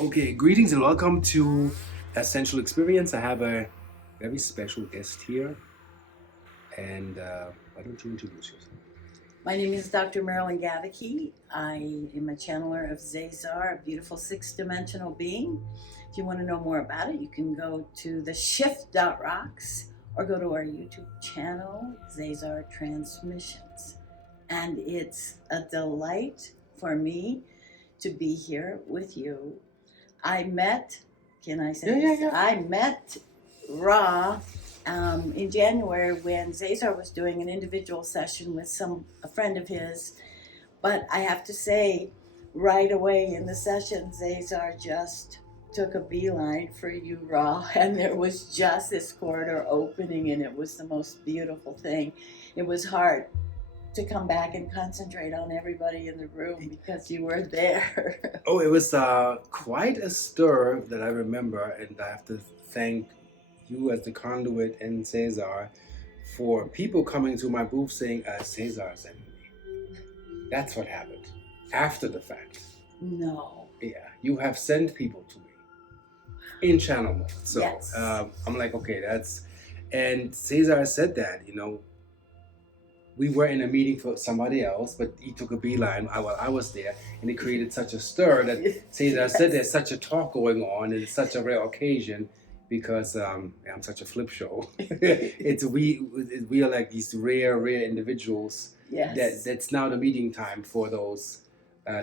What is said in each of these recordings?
Okay, greetings and welcome to Essential Experience. I have a very special guest here, and why don't you introduce yourself? My name is Dr. Marilyn Gewacke. I am a channeler of ZaZar, a beautiful six-dimensional being. If you want to know more about it, you can go to theshift.rocks or go to our YouTube channel, ZaZar Transmissions. And it's a delight for me to be here with you. I met, can I say this? Yeah. I met Ra in January when ZaZar was doing an individual session with a friend of his. But I have to say, right away in the session, ZaZar just took a beeline for you, Ra, and there was just this corridor opening, and it was the most beautiful thing. It was hard to come back and concentrate on everybody in the room because you were there. Oh, it was quite a stir that I remember, and I have to thank you as the conduit and ZaZar for people coming to my booth saying, ZaZar sent me. That's what happened after the fact. No. Yeah, you have sent people to me in channel mode. So yes. I'm like, okay, and ZaZar said that, we were in a meeting for somebody else, but he took a beeline while I was there, and it created such a stir that ZaZar said there's such a talk going on, and it's such a rare occasion because I'm such a flip show. We are like these rare individuals. Yes. That's now the meeting time for those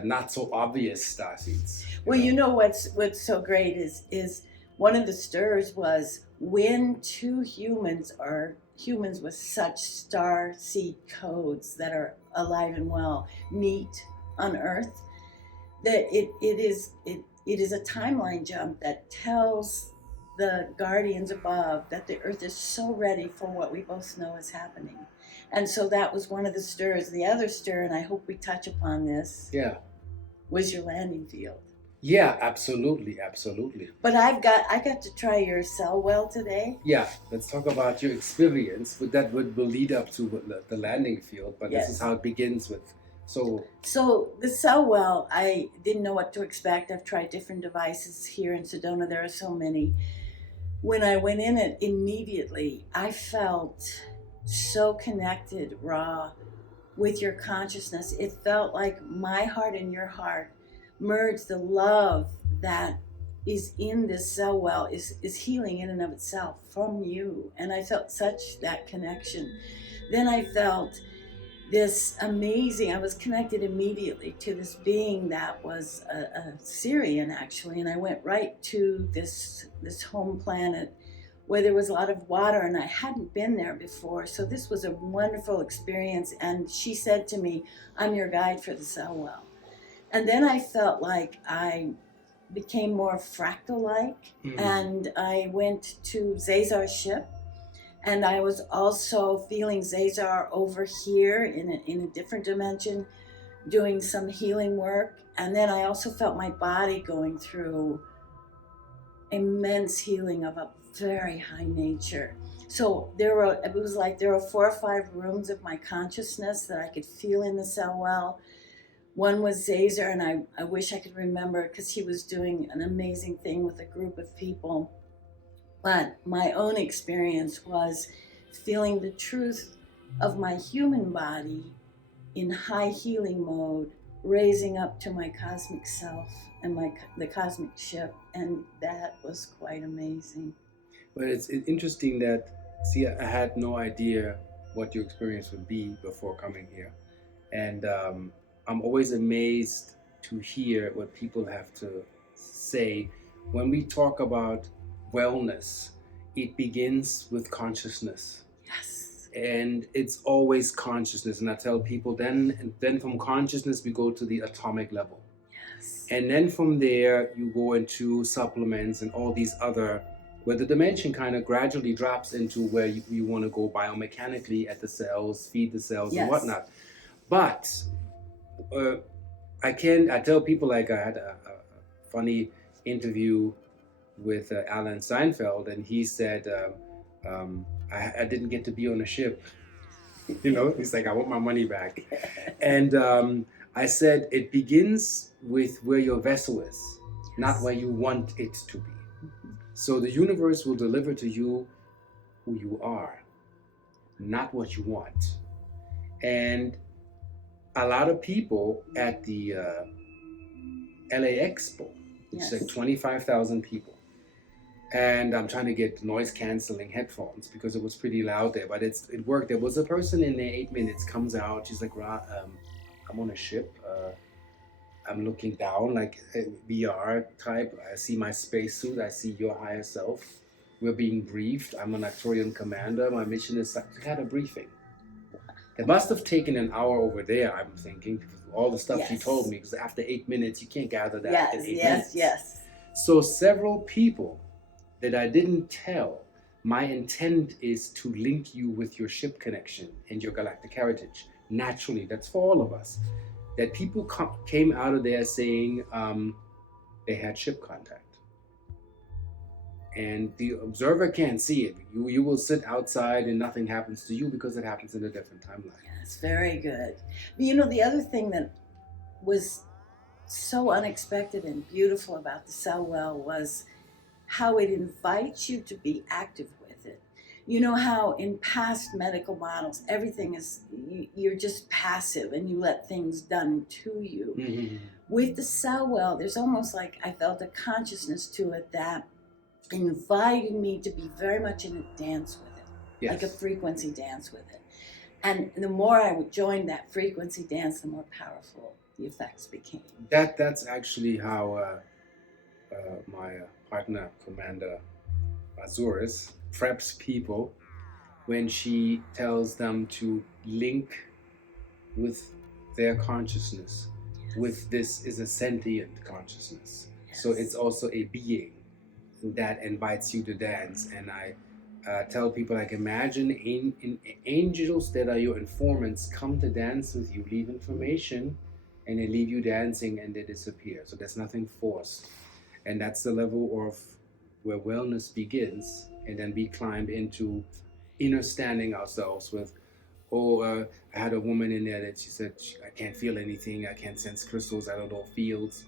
not so obvious starseeds. Well, you know what's so great is one of the stirs was when two humans with such star seed codes that are alive and well meet on Earth, that it is a timeline jump that tells the guardians above that the Earth is so ready for what we both know is happening. And so that was one of the stirs. The other stir, and I hope we touch upon this, was your landing field. Yeah, absolutely. But I got to try your cell well today. Yeah, let's talk about your experience. But that will lead up to the landing field. But yes. This is how it begins with. So the cell well, I didn't know what to expect. I've tried different devices here in Sedona. There are so many. When I went in it immediately, I felt so connected, Ra, with your consciousness. It felt like my heart and your heart merged. The love that is in this cell well is healing in and of itself from you. And I felt such that connection. Then I felt this amazing, I was connected immediately to this being that was a Syrian actually, and I went right to this home planet where there was a lot of water, and I hadn't been there before, so this was a wonderful experience. And she said to me, I'm your guide for the cell well. And then I felt like I became more fractal-like, and I went to ZaZar's ship. And I was also feeling ZaZar over here in a different dimension, doing some healing work. And then I also felt my body going through immense healing of a very high nature. So it was like there were 4 or 5 rooms of my consciousness that I could feel in the cell well. One was ZaZar, and I wish I could remember because he was doing an amazing thing with a group of people. But my own experience was feeling the truth of my human body in high healing mode, raising up to my cosmic self and the cosmic ship, and that was quite amazing. But it's interesting that, see, I had no idea what your experience would be before coming here. And I'm always amazed to hear what people have to say when we talk about wellness. It begins with consciousness. Yes. And it's always consciousness. And I tell people then from consciousness we go to the atomic level. Yes. And then from there you go into supplements and all these other where the dimension kind of gradually drops into where you want to go biomechanically at the cells, feed the cells and Yes. whatnot. But I tell people, like, I had a funny interview with Alan Seinfeld, and he said, I didn't get to be on a ship. You know, he's like, I want my money back. And I said, it begins with where your vessel is, not where you want it to be. So the universe will deliver to you who you are, not what you want. And a lot of people at the LA Expo, which is like 25,000 people. And I'm trying to get noise canceling headphones because it was pretty loud there, but it worked. There was a person in there, 8 minutes, comes out. She's like, Ra, I'm on a ship. I'm looking down like a VR type. I see my spacesuit. I see your higher self. We're being briefed. I'm an Arcturian commander. My mission is, we had a briefing. It must have taken an hour over there, I'm thinking, because all the stuff she told me, because after 8 minutes, you can't gather that in 8 minutes. Yes. So several people that I didn't tell, my intent is to link you with your ship connection and your galactic heritage. Naturally, that's for all of us. That people came out of there saying they had ship contact. And the observer can't see it. You will sit outside and nothing happens to you because it happens in a different timeline. Yes, very good. You know, the other thing that was so unexpected and beautiful about the cell well was how it invites you to be active with it. You know how in past medical models, everything is, you're just passive and you let things done to you. Mm-hmm. With the cell well, there's almost like I felt a consciousness to it that invited me to be very much in a dance with it, like a frequency dance with it. And the more I would join that frequency dance, the more powerful the effects became. That's actually how my partner, Commander Azores, preps people when she tells them to link with their consciousness. With this is a sentient consciousness. So it's also a being that invites you to dance. And I tell people, like, imagine angels that are your informants come to dance with you, leave information, and they leave you dancing and they disappear. So there's nothing forced. And that's the level of where wellness begins. And then we climb into understanding ourselves with, I had a woman in there that she said, I can't feel anything. I can't sense crystals. I don't know fields.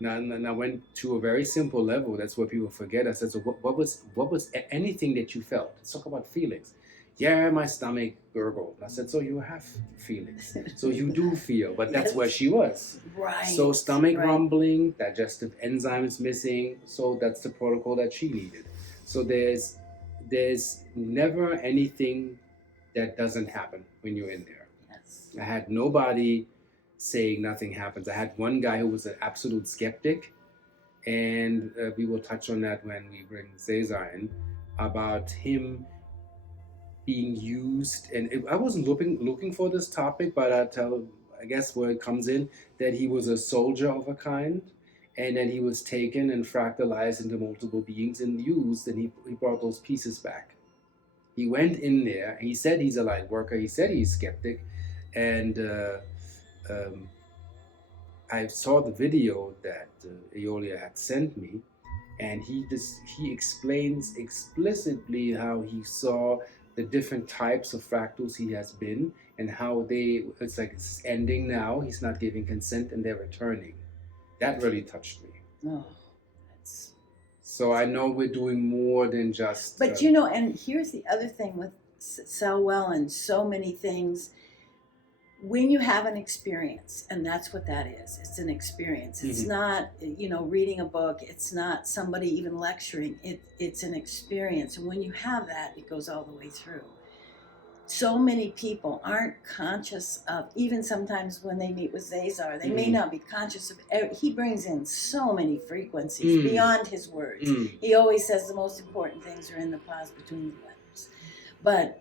Now I went to a very simple level. That's what people forget. I said, so what was anything that you felt? Let's talk about feelings. Yeah, my stomach gurgled. I said, so you have feelings. So you do feel, but that's where she was. Right. So stomach rumbling, digestive enzymes missing. So that's the protocol that she needed. So there's never anything that doesn't happen when you're in there. Yes. I had nobody saying nothing happens. I had one guy who was an absolute skeptic, and we will touch on that when we bring ZaZar in, about him being used. And I wasn't looking for this topic, but I guess where it comes in, that he was a soldier of a kind, and then he was taken and fractalized into multiple beings and used, and he brought those pieces back. He went in there. He said he's a light worker. He said he's skeptic, and I saw the video that Eolia had sent me, and he explains explicitly how he saw the different types of fractals he has been, and how it's like it's ending now. He's not giving consent, and they're returning. That really touched me. Oh, so I know we're doing more than just. But you know, and here's the other thing with cell well and so many things. When you have an experience, and that's what that is, it's an experience. It's not, reading a book. It's not somebody even lecturing. It's an experience. And when you have that, it goes all the way through. So many people aren't conscious of, even sometimes when they meet with ZaZar, they may not be conscious of, he brings in so many frequencies beyond his words. He always says the most important things are in the pause between the letters. But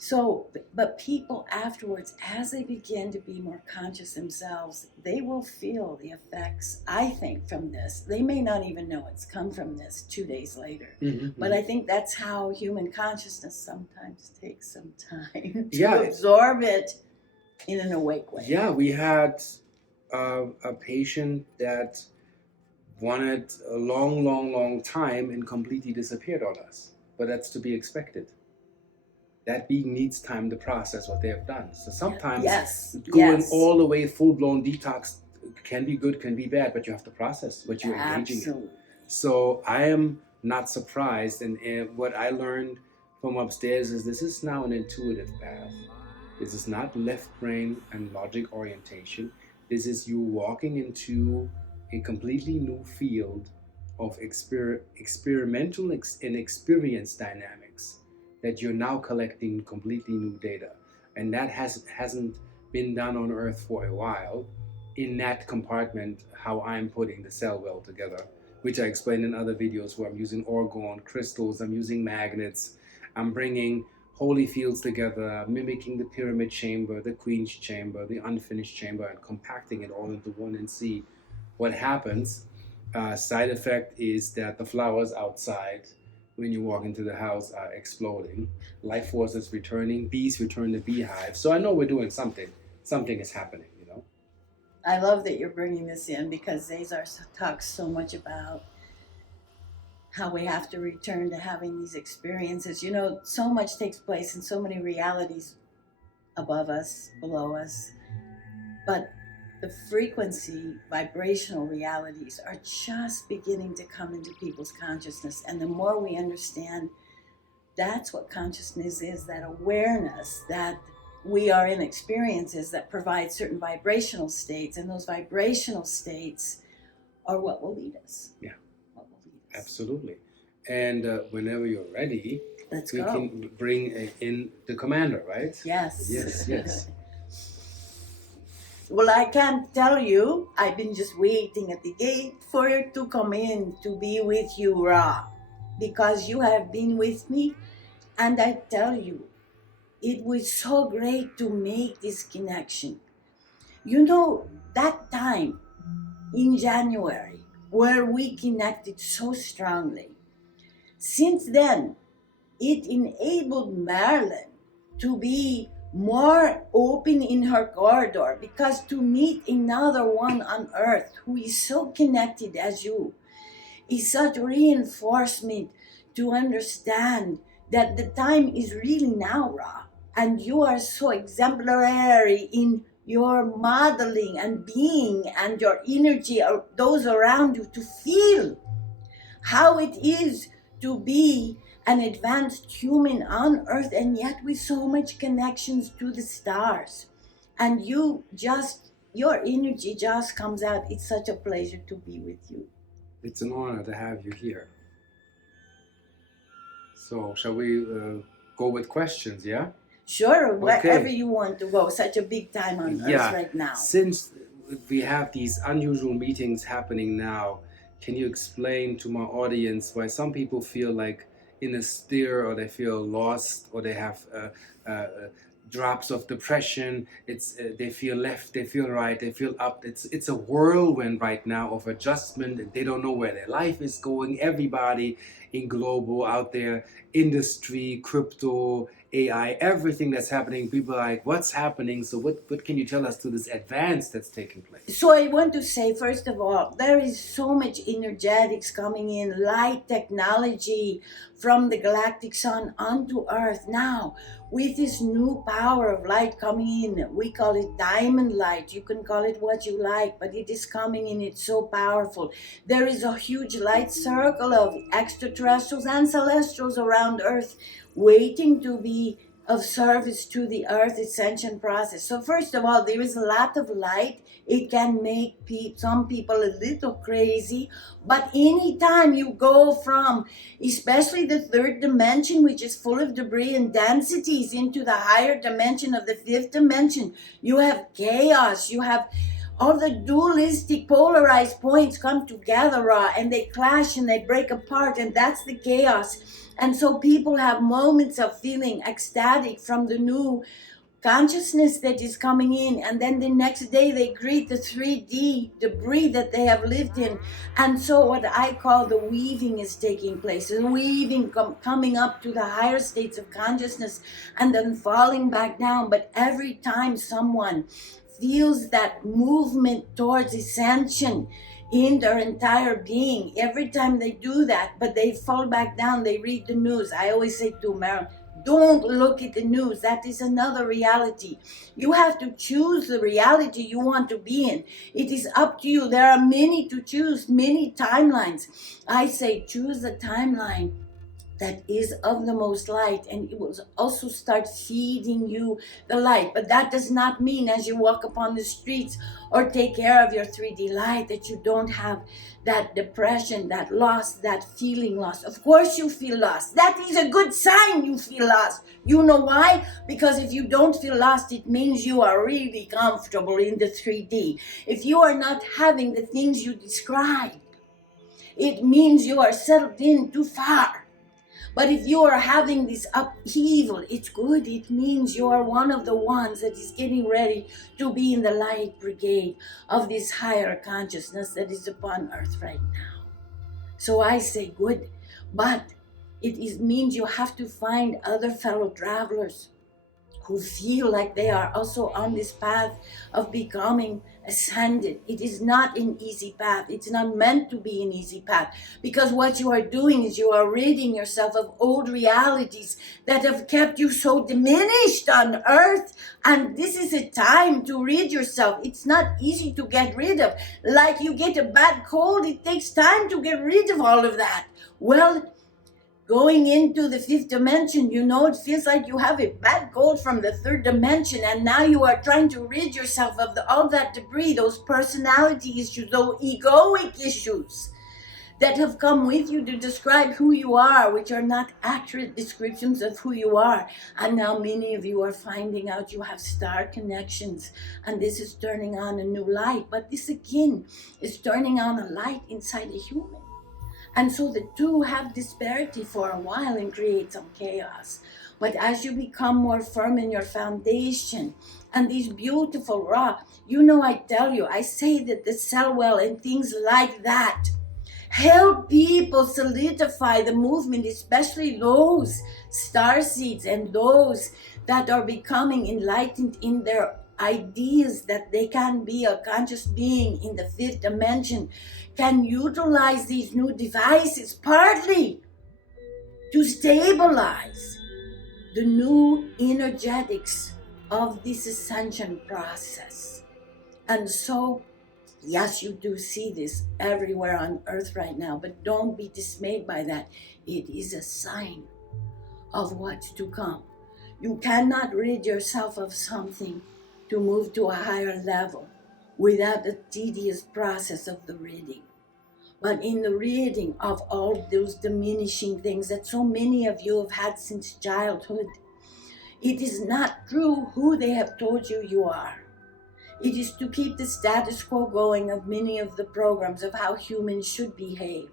So, but people afterwards, as they begin to be more conscious themselves, they will feel the effects, I think, from this. They may not even know it's come from this 2 days later. But I think that's how human consciousness sometimes takes some time to absorb it in an awake way. Yeah, we had a patient that wanted a long time and completely disappeared on us. But that's to be expected. That being needs time to process what they have done. So sometimes going all the way full-blown detox can be good, can be bad, but you have to process what you're engaging in. So I am not surprised, and what I learned from upstairs is this is now an intuitive path. This is not left brain and logic orientation. This is you walking into a completely new field of experimental and experience dynamics that you're now collecting completely new data. And that hasn't been done on Earth for a while in that compartment, how I'm putting the cell well together, which I explained in other videos where I'm using orgone, crystals, I'm using magnets, I'm bringing holy fields together, mimicking the pyramid chamber, the queen's chamber, the unfinished chamber, and compacting it all into one and see what happens. Side effect is that the flowers outside when you walk into the house are exploding. Life force is returning, bees return to beehive. So I know we're doing something. Something is happening, you know. I love that you're bringing this in because ZaZar talks so much about how we have to return to having these experiences. You know, so much takes place in so many realities above us, below us, but the frequency, vibrational realities are just beginning to come into people's consciousness. And the more we understand that's what consciousness is, that awareness that we are in experiences that provide certain vibrational states, and those vibrational states are what will lead us. Yeah. Absolutely. And whenever you're ready, we can bring in the commander, right? Yes. Yes. Well, I can't tell you. I've been just waiting at the gate for you to come in to be with you, Ra, because you have been with me, and I tell you, it was so great to make this connection. You know, that time in January where we connected so strongly, since then, it enabled Marilyn to be more open in her corridor, because to meet another one on Earth who is so connected as you is such reinforcement to understand that the time is really now, Ra, and you are so exemplary in your modeling and being and your energy of those around you to feel how it is to be an advanced human on Earth, and yet with so much connections to the stars. And your energy just comes out. It's such a pleasure to be with you. It's an honor to have you here. So shall we go with questions, yeah? Sure, wherever you want to go. Such a big time on Earth right now. Since we have these unusual meetings happening now, can you explain to my audience why some people feel like in a stir, or they feel lost, or they have drops of depression? They feel left, they feel right, they feel up. It's a whirlwind right now of adjustment, and they don't know where their life is going. Everybody in global out there, industry, crypto, AI, everything that's happening, people are like, what's happening? So what can you tell us to this advance that's taking place? So I want to say, first of all, there is so much energetics coming in, light technology from the galactic sun onto Earth now. With this new power of light coming in, we call it diamond light. You can call it what you like, but it is coming in. It's so powerful. There is a huge light circle of extraterrestrials and celestials around Earth waiting to be of service to the Earth ascension process. So first of all, there is a lot of light. It can make some people a little crazy, but anytime you go from, especially the third dimension, which is full of debris and densities, into the higher dimension of the fifth dimension, you have chaos, you have all the dualistic polarized points come together, Ra, and they clash and they break apart, and that's the chaos. And so people have moments of feeling ecstatic from the new consciousness that is coming in, and then the next day they greet the 3D debris that they have lived in. And so what I call the weaving is taking place, the weaving coming up to the higher states of consciousness and then falling back down. But every time someone feels that movement towards ascension in their entire being, every time they do that, but they fall back down, they read the news. I always say to Marilyn, don't look at the news. That is another reality. You have to choose the reality you want to be in. It is up to you. There are many to choose, many timelines. I say choose the timeline that is of the most light, and it will also start feeding you the light. But that does not mean as you walk upon the streets or take care of your 3D light that you don't have that depression, that loss, that feeling lost. Of course you feel lost. That is a good sign you feel lost. You know why? Because if you don't feel lost, it means you are really comfortable in the 3D. If you are not having the things you describe, it means you are settled in too far. But if you are having this upheaval, it's good. It means you are one of the ones that is getting ready to be in the light brigade of this higher consciousness that is upon earth right now. So I say good, but means you have to find other fellow travelers who feel like they are also on this path of becoming ascended. It is not an easy path. It's not meant to be an easy path, because what you are doing is you are ridding yourself of old realities that have kept you so diminished on earth. And this is a time to rid yourself. It's not easy to get rid of. Like you get a bad cold, it takes time to get rid of all of that. Well, going into the fifth dimension, it feels like you have a bad cold from the third dimension, and now you are trying to rid yourself of all that debris, those personality issues, those egoic issues that have come with you to describe who you are, which are not accurate descriptions of who you are. And now many of you are finding out you have star connections, and this is turning on a new light. But this again is turning on a light inside a human. And so the two have disparity for a while and create some chaos. But as you become more firm in your foundation and these beautiful Ra, I say that the cell well and things like that help people solidify the movement, especially those star seeds and those that are becoming enlightened in their ideas that they can be a conscious being in the fifth dimension, can utilize these new devices partly to stabilize the new energetics of this ascension process. And so, yes, you do see this everywhere on earth right now, but don't be dismayed by that. It is a sign of what's to come. You cannot rid yourself of something to move to a higher level without the tedious process of the ridding. But in the ridding of all those diminishing things that so many of you have had since childhood, it is not true who they have told you are. It is to keep the status quo going of many of the programs of how humans should behave.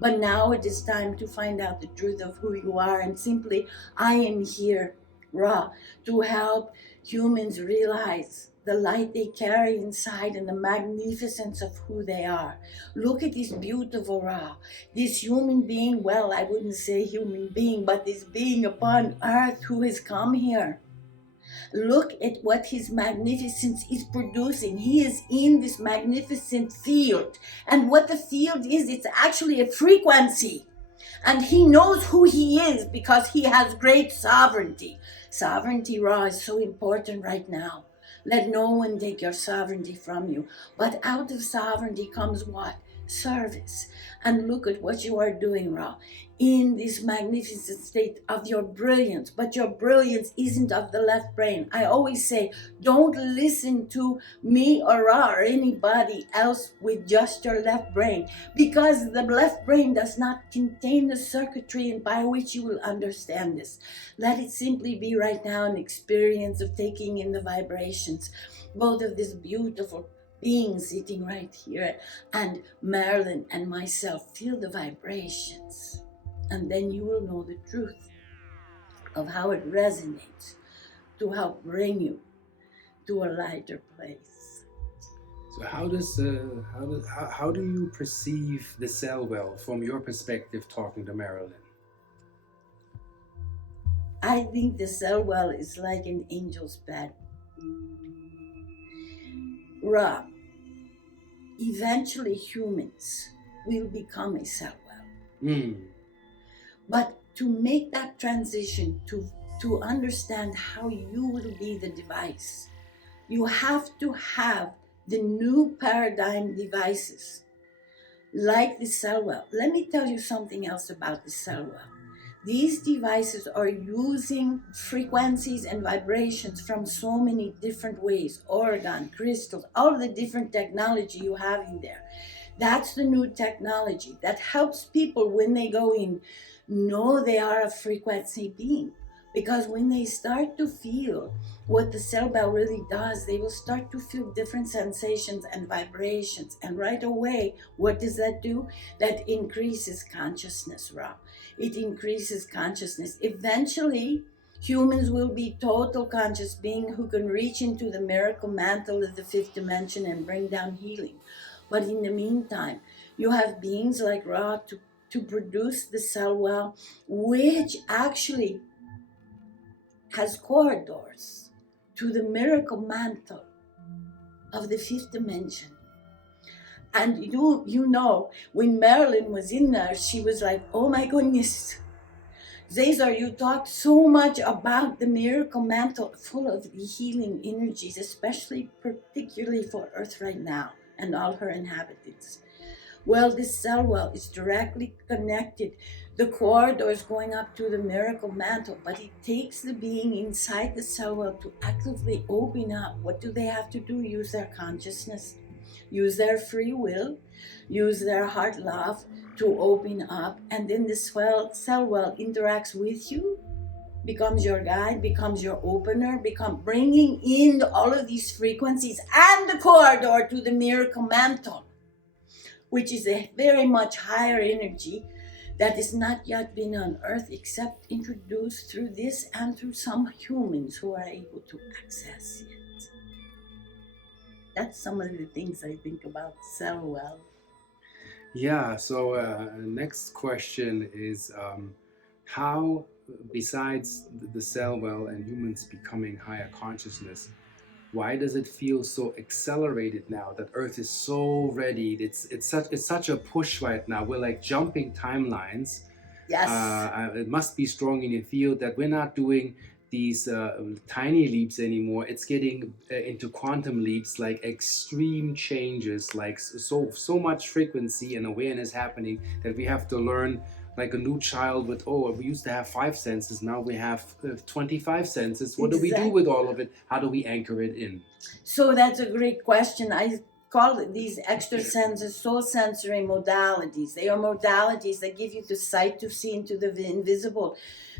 But now it is time to find out the truth of who you are, and simply, I am here, Ra, to help humans realize the light they carry inside and the magnificence of who they are. Look at this beautiful Ra, this human being, well, I wouldn't say human being, but this being upon earth who has come here. Look at what his magnificence is producing. He is in this magnificent field. And what the field is, it's actually a frequency. And he knows who he is because he has great sovereignty. Sovereignty, Ra, is so important right now. Let no one take your sovereignty from you. But out of sovereignty comes what? Service. And look at what you are doing, Ra, in this magnificent state of your brilliance. But your brilliance isn't of the left brain. I always say, don't listen to me or Ra or anybody else with just your left brain, because the left brain does not contain the circuitry by which you will understand this. Let it simply be right now an experience of taking in the vibrations, both of this beautiful being sitting right here, and Marilyn and myself. Feel the vibrations. And then you will know the truth of how it resonates to help bring you to a lighter place. So how do you perceive the cell well from your perspective, talking to Marilyn? I think the cell well is like an angel's bed. Ra, eventually humans will become a cell well. Mm. But to make that transition, to understand how you will be the device, you have to have the new paradigm devices like the cell well. Let me tell you something else about the cell well. These devices are using frequencies and vibrations from so many different ways, orgone, crystals, all the different technology you have in there. That's the new technology that helps people when they go in know they are a frequency being. Because when they start to feel what the cell bell really does, they will start to feel different sensations and vibrations. And right away, what does that do? That increases consciousness, Rob. It increases consciousness. Eventually, humans will be total conscious being who can reach into the miracle mantle of the fifth dimension and bring down healing. But in the meantime, you have beings like Ra to produce the cell well, which actually has corridors to the miracle mantle of the fifth dimension. And you know, when Marilyn was in there, she was like, oh my goodness, ZaZar, you talked so much about the miracle mantle full of the healing energies, especially particularly for Earth right now and all her inhabitants. Well, this cell well is directly connected. The corridor is going up to the miracle mantle, but it takes the being inside the cell well to actively open up. What do they have to do? Use their consciousness, use their free will, use their heart love to open up. And then the cell well interacts with you, becomes your guide, becomes your opener, bringing in all of these frequencies and the corridor to the miracle mantle, which is a very much higher energy that has not yet been on Earth except introduced through this and through some humans who are able to access it. That's some of the things I think about cell well. Yeah, so next question is how, besides the cell well and humans becoming higher consciousness, why does it feel so accelerated now that Earth is so ready? It's such a push right now. We're like jumping timelines. Yes. It must be strong in your field that we're not doing these tiny leaps anymore. It's getting into quantum leaps, like extreme changes, like so much frequency and awareness happening that we have to learn like a new child with, oh, we used to have 5 senses, now we have 25 senses. What do we do with all of it? How do we anchor it in? So that's a great question. I call it these extra senses, soul sensory modalities. They are modalities that give you the sight to see into the invisible,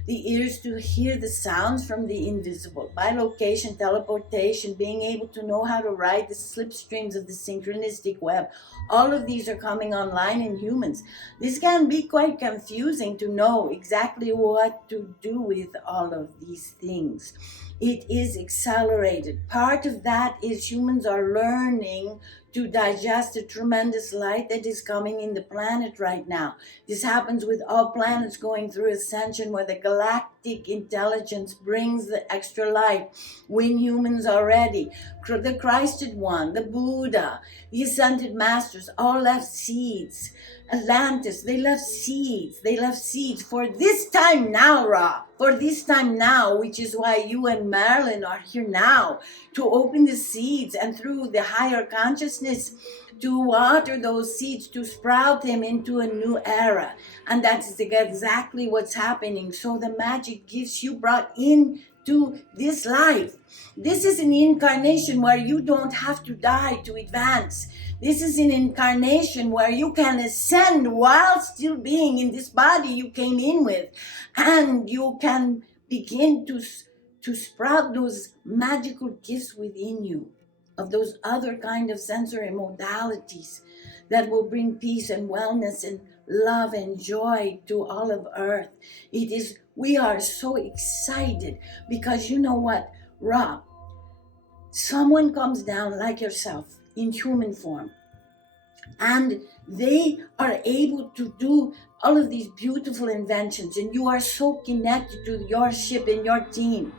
the ears to hear the sounds from the invisible, bilocation, teleportation, being able to know how to ride the slipstreams of the synchronistic web. All of these are coming online in humans. This can be quite confusing to know exactly what to do with all of these things. It is accelerated. Part of that is humans are learning to digest the tremendous light that is coming in the planet right now. This happens with all planets going through ascension, where the galactic intelligence brings the extra light. When humans are ready, the Christed One, the Buddha, the Ascended Masters all left seeds. Atlantis, they left seeds. They left seeds for this time now, Ra. For this time now, which is why you and Marilyn are here now, to open the seeds and through the higher consciousness to water those seeds, to sprout them into a new era. And that's exactly what's happening. So the magic gifts you brought into this life. This is an incarnation where you don't have to die to advance. This is an incarnation where you can ascend while still being in this body you came in with. And you can begin to sprout those magical gifts within you of those other kind of sensory modalities that will bring peace and wellness and love and joy to all of earth. We are so excited because you know what, Rob, someone comes down like yourself in human form, and they are able to do all of these beautiful inventions, and you are so connected to your ship and your team.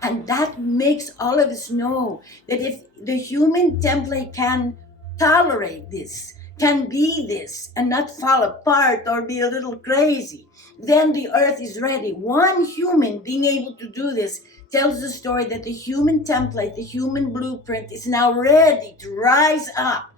And that makes all of us know that if the human template can tolerate this, can be this, and not fall apart or be a little crazy, then the earth is ready. One human being able to do this tells the story that the human template, the human blueprint is now ready to rise up.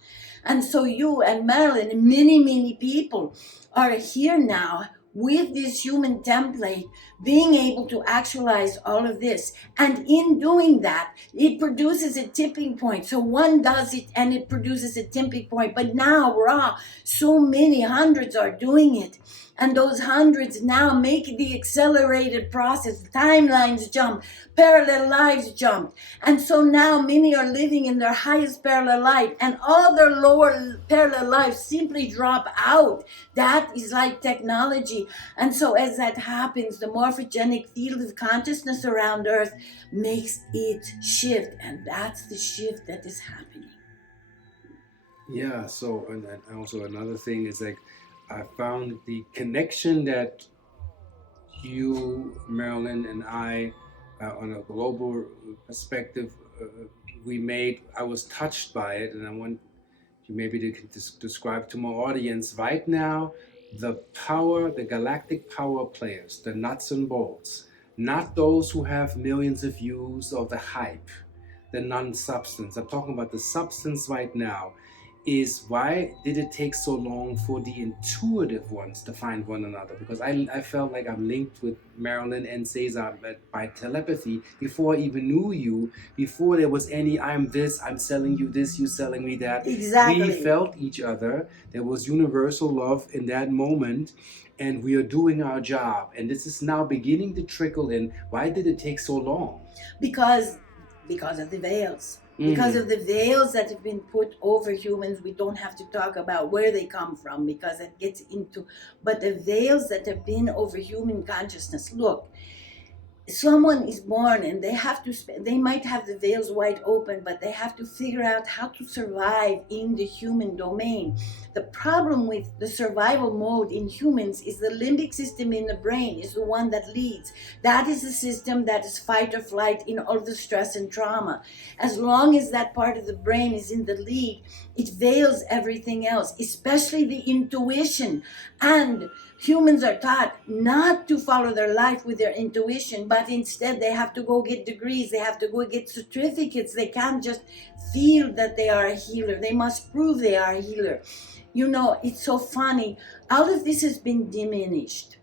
And so you and Marilyn and many, many people are here now with this human template, being able to actualize all of this. And in doing that, it produces a tipping point. So one does it and it produces a tipping point. But now, Ra, so many hundreds are doing it. And those hundreds now make the accelerated process. Timelines jump, parallel lives jump. And so now many are living in their highest parallel life, and all their lower parallel lives simply drop out. That is like technology. And so as that happens, the morphogenic field of consciousness around Earth makes it shift. And that's the shift that is happening. Yeah, so, and also another thing is like, I found the connection that you, Marilyn, and I, on a global perspective, we made. I was touched by it, and I want you maybe to describe to my audience right now the power, the galactic power players, the nuts and bolts, not those who have millions of views or the hype, the non-substance. I'm talking about the substance right now. Is why did it take so long for the intuitive ones to find one another? Because I felt like I'm linked with Marilyn and ZaZar by telepathy before I even knew you, before there was any I'm this, I'm selling you this, you selling me that. Exactly. We felt each other. There was universal love in that moment, and we are doing our job. And this is now beginning to trickle in. Why did it take so long? Because of the veils. Because of the veils that have been put over humans. We don't have to talk about where they come from because it gets into, but the veils that have been over human consciousness. Look, someone is born and they have to they might have the veils wide open, but they have to figure out how to survive in the human domain. The problem with the survival mode in humans is the limbic system in the brain is the one that leads. That is the system that is fight or flight in all the stress and trauma. As long as that part of the brain is in the lead, it veils everything else, especially the intuition. And humans are taught not to follow their life with their intuition, but instead they have to go get degrees, they have to go get certificates. They can't just feel that they are a healer. They must prove they are a healer. You know, it's so funny. All of this has been diminished.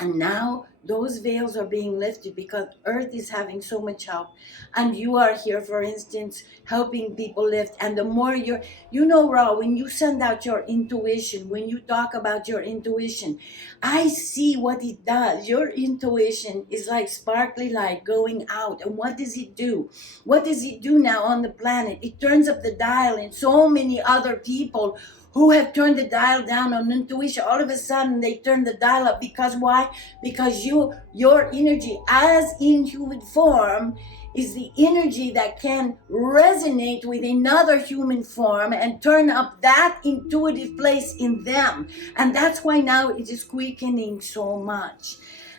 And now those veils are being lifted because Earth is having so much help. And you are here, for instance, helping people lift. And the more you know, Ra, when you send out your intuition, when you talk about your intuition, I see what it does. Your intuition is like sparkly light going out. And what does it do? What does it do now on the planet? It turns up the dial in so many other people who have turned the dial down on intuition. All of a sudden they turn the dial up. Because why? Because your energy as in human form is the energy that can resonate with another human form and turn up that intuitive place in them. And that's why now it is quickening so much.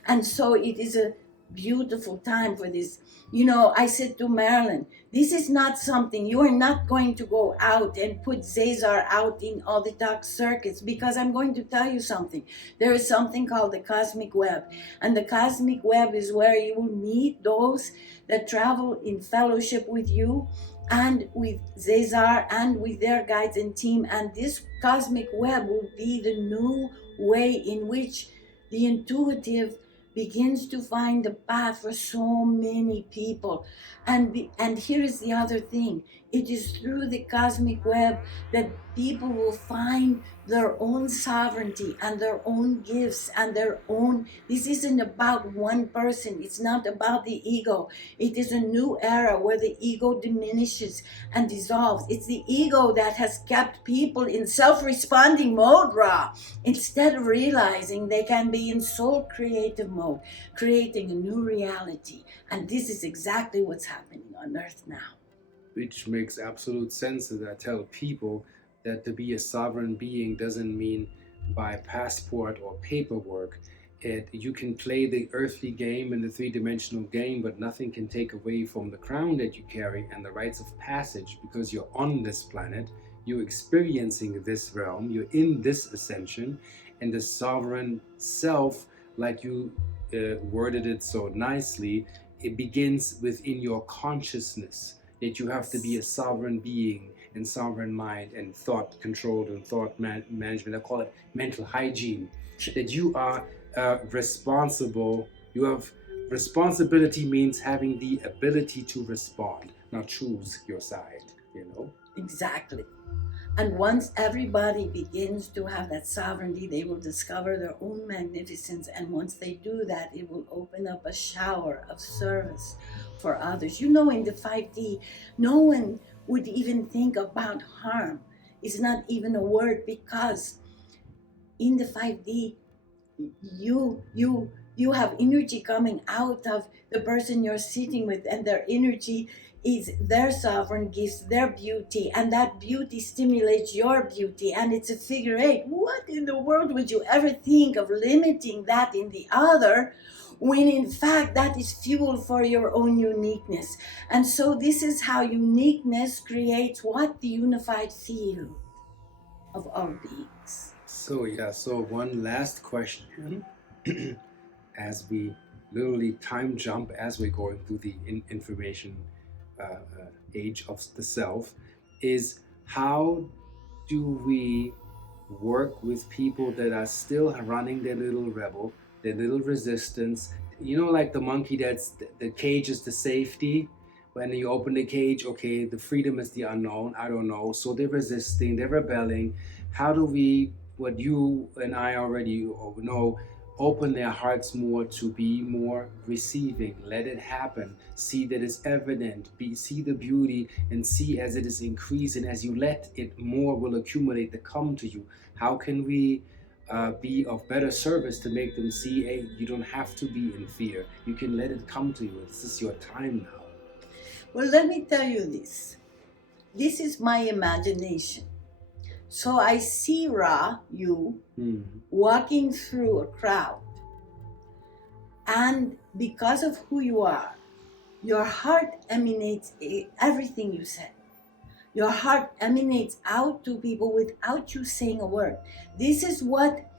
And so it is a beautiful time for this. You know, I said to Marilyn, this is not something, you are not going to go out and put ZaZar out in all the dark circuits, because I'm going to tell you something. There is something called the cosmic web. And the cosmic web is where you will meet those that travel in fellowship with you and with ZaZar and with their guides and team. And this cosmic web will be the new way in which the intuitive begins to find the path for so many people. And here is the other thing. It is through the cosmic web that people will find their own sovereignty and their own gifts and their own. This isn't about one person. It's not about the ego. It is a new era where the ego diminishes and dissolves. It's the ego that has kept people in self-responding mode, Ra, instead of realizing they can be in soul creative mode, creating a new reality. And this is exactly what's happening on Earth now. Which makes absolute sense, that I tell people that to be a sovereign being doesn't mean by passport or paperwork. You can play the earthly game and the three-dimensional game, but nothing can take away from the crown that you carry and the rites of passage, because you're on this planet, you're experiencing this realm, you're in this ascension, and the sovereign self, like you worded it so nicely, it begins within your consciousness, that you have to be a sovereign being and sovereign mind and thought controlled and thought management. I call it mental hygiene. That you are responsible. You have responsibility, means having the ability to respond, not choose your side. Exactly. And once everybody begins to have that sovereignty, they will discover their own magnificence. And once they do that, it will open up a shower of service for others. In the 5D, no one would even think about harm. It's not even a word, because in the 5D, you have energy coming out of the person you're sitting with, and their energy is their sovereign gifts, their beauty, and that beauty stimulates your beauty, and it's a figure eight. What in the world would you ever think of limiting that in the other, when in fact that is fuel for your own uniqueness? And so this is how uniqueness creates what? The unified field of all beings. So one last question. As we literally time jump as we're going through the information age of the self, is how do we work with people that are still running their little rebel, their little resistance? Like the monkey, that's the cage is the safety. When you open the cage, okay, the freedom is the unknown. I don't know. So they're resisting, they're rebelling. How do we, what you and I already know, open their hearts more to be more receiving? Let it happen. See that it's evident. See the beauty, and see as it is increasing. As you let it, more will accumulate to come to you. How can we be of better service to make them see, hey, you don't have to be in fear. You can let it come to you. This is your time now. Well, let me tell you this. This is my imagination. So I see Ra, you, walking through a crowd. And because of who you are, your heart emanates everything you said. Your heart emanates out to people without you saying a word. This is what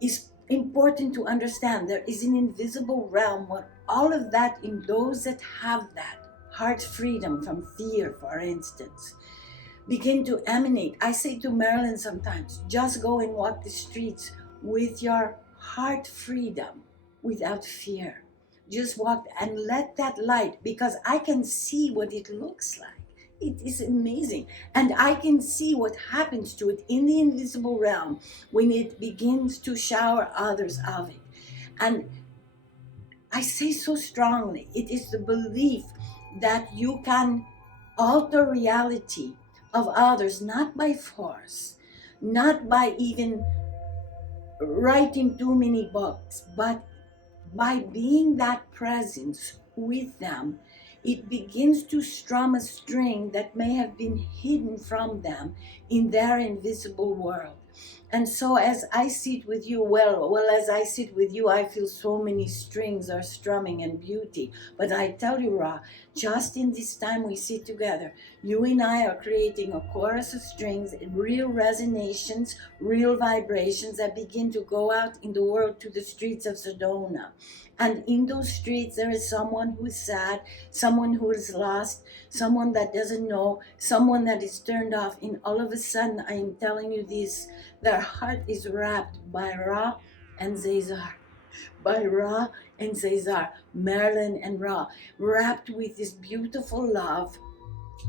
is important to understand. There is an invisible realm where all of that, in those that have that heart freedom from fear, for instance, begin to emanate. I say to Marilyn sometimes, just go and walk the streets with your heart freedom without fear. Just walk and let that light, because I can see what it looks like. It is amazing. And I can see what happens to it in the invisible realm when it begins to shower others of it. And I say so strongly, it is the belief that you can alter reality of others, not by force, not by even writing too many books, but by being that presence with them. It begins to strum a string that may have been hidden from them in their invisible world. And so as I sit with you, as I sit with you, I feel so many strings are strumming and beauty. But I tell you, Ra, just in this time we sit together, you and I are creating a chorus of strings, real resonations, real vibrations that begin to go out in the world to the streets of Sedona. And in those streets, there is someone who is sad, someone who is lost, someone that doesn't know, someone that is turned off. And all of a sudden, I am telling you this, their heart is wrapped by Ra and ZaZar. By Ra and ZaZar, Marilyn and Ra, wrapped with this beautiful love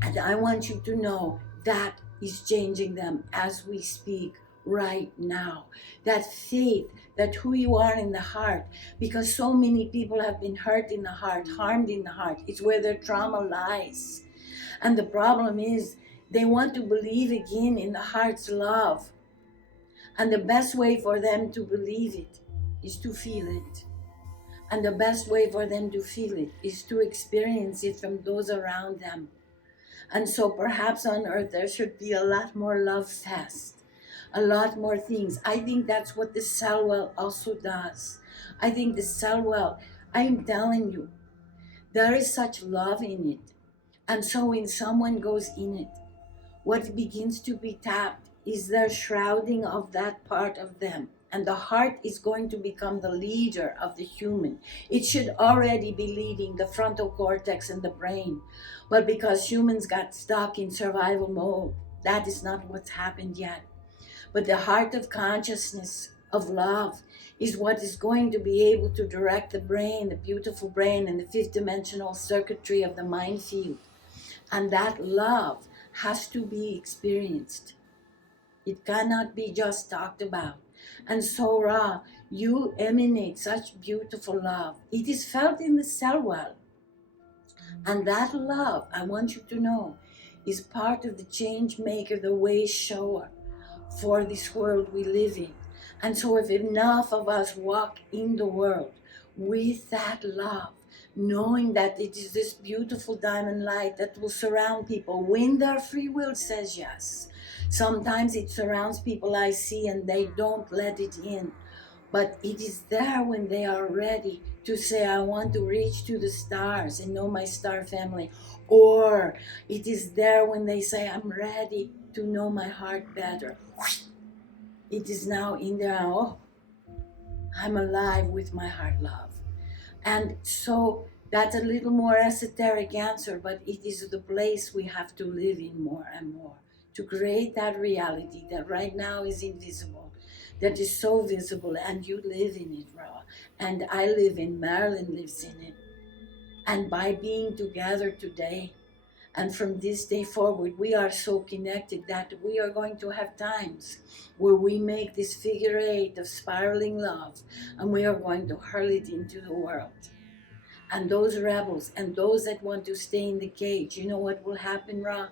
And I want you to know that is changing them as we speak right now. That faith, that who you are in the heart, because so many people have been hurt in the heart, harmed in the heart. It's where their trauma lies. And the problem is they want to believe again in the heart's love. And the best way for them to believe it is to feel it. And the best way for them to feel it is to experience it from those around them. And so perhaps on earth there should be a lot more love fest, a lot more things. I think that's what the cell well also does. I think the cell well, I'm telling you, there is such love in it. And so when someone goes in it, what begins to be tapped is their shrouding of that part of them. And the heart is going to become the leader of the human. It should already be leading the frontal cortex and the brain. But because humans got stuck in survival mode, that is not what's happened yet. But the heart of consciousness, of love, is what is going to be able to direct the brain, the beautiful brain, and the fifth dimensional circuitry of the mind field. And that love has to be experienced. It cannot be just talked about. And so, Ra, you emanate such beautiful love. It is felt in the cell well. And that love, I want you to know, is part of the change maker, the way shower for this world we live in. And so if enough of us walk in the world with that love, knowing that it is this beautiful diamond light that will surround people when their free will says yes. Sometimes it surrounds people I see and they don't let it in. But it is there when they are ready to say, I want to reach to the stars and know my star family. Or it is there when they say, I'm ready to know my heart better. It is now in there, oh, I'm alive with my heart love. And so that's a little more esoteric answer, but it is the place we have to live in more and more to create that reality that right now is invisible, that is so visible, and you live in it, Ra. And I live in, Marilyn lives in it. And by being together today, and from this day forward, we are so connected that we are going to have times where we make this figure eight of spiraling love, and we are going to hurl it into the world. And those rebels and those that want to stay in the cage, you know what will happen, Ra?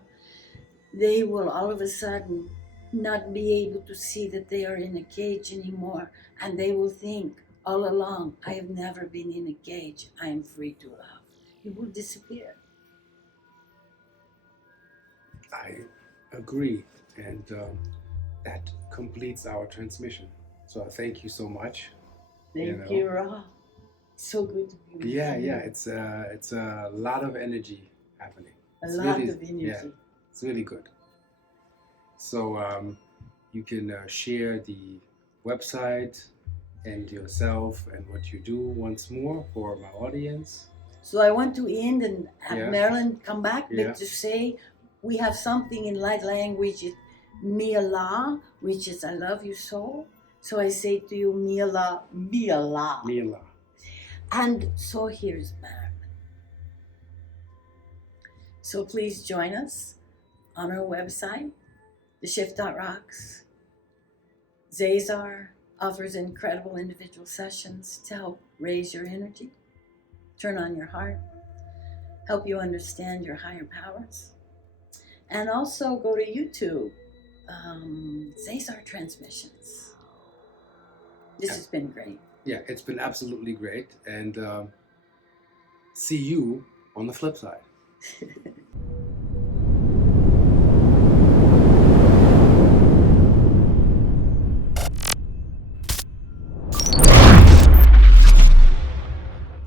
They will all of a sudden not be able to see that they are in a cage anymore. And they will think all along, I have never been in a cage. I am free to love. It will disappear. I agree, and that completes our transmission. So thank you so much. Thank you, Ra. So good to be with you. Yeah. It's a lot of energy happening. It's lot of energy. Yeah, it's really good. So you can share the website and yourself and what you do once more for my audience. So I want to end and have Marilyn come back, but to say we have something in light language, Mi'ala, which is I love you so. So I say to you, Mi'ala, Mi'ala. Mi'ala. And so here's Marilyn. So please join us on our website, theshift.rocks. ZaZar offers incredible individual sessions to help raise your energy, turn on your heart, help you understand your higher powers. And also go to YouTube, ZaZar Transmissions. This has been great. Yeah, it's been absolutely great. And see you on the flip side.